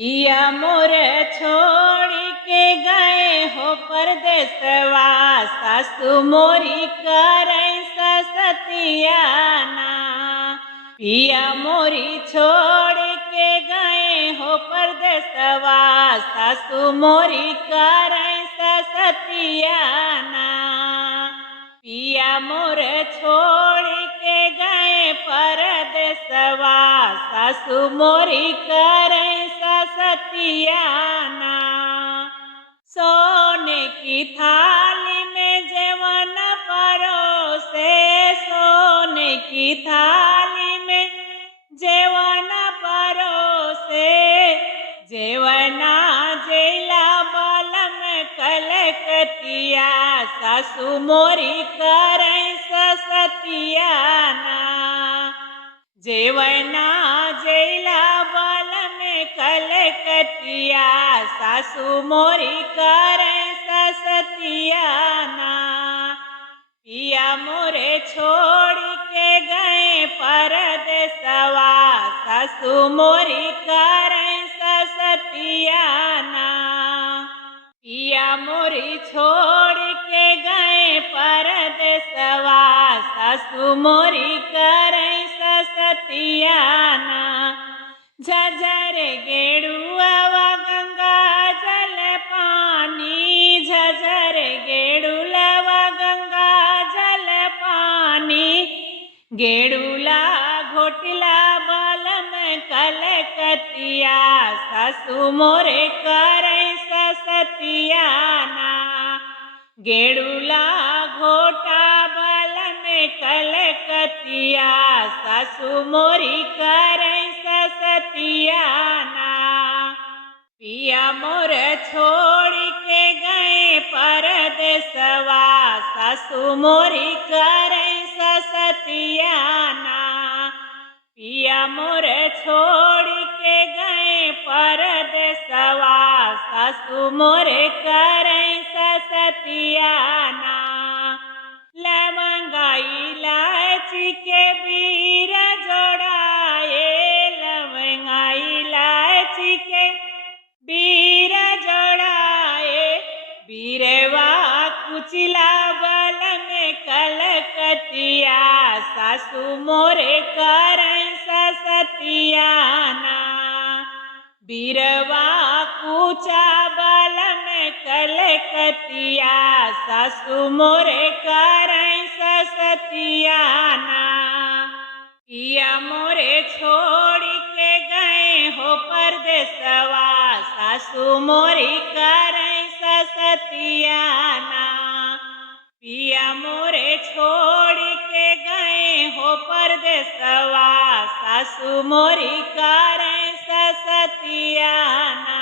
पिया मोर छोड़ी के गए हो परदेसवा, सासु मोरी करई ससतियाना। पिया मोरी छोड़ के गए हो परदेसवा, सासु मोरी करई ससतियाना। पिया मोर छोड़ के गए परदेसवा, सासु मोरी करई ससतियाना। सोने की थाली में जेवन परोसे, सोने की थाली में जेवन परोसे, जेवना जेला बलम कलकतिया, सासु मोरी करई ससतियाना। जेवना जेला बलम कलकतिया, सासु मोरी करई ससतियाना। पिया मोरे छोड़ के गए परदेसवा, सासु मोरी करई ससतियाना। पिया मोरी छोड़ के गए परदेसवा, सासु मोरी करई ससतियाना। झझर गेड़ुआ गंगा जल पानी, झझर गेड़ुलवा गंगा जल पानी। गेड़ुला घोटला बलम कलकतिया, सासु मोरे करई ससतियाना। गेड़ुला घोटा बलम कलकतिया, सासु मोरी करई ससतियाना। पिया मोर छोड़ के गए परदेसवा, सासु मोरी करई ससतियाना। पिया मोर छोड़ के गए परदेसवा, सासु मोरे करई ससतियाना। लवंगा इलायची के बीर जोड़ाए, लवंगा इलायची के बीर जोड़ाए। बीरवा कुचिला बलम कलकतिया, सासु मोरे करई ससतियाना। बीरवा कुचा बलम कलकतिया, सासु मोरे करई ससतियाना। पिया मोरे छोड़ के गए हो परदेसवा, सासु मोरी करई ससतियाना। पिया मोरे छोड़ के गए हो परदेसवा, सासु मोरी करई ससतियाना।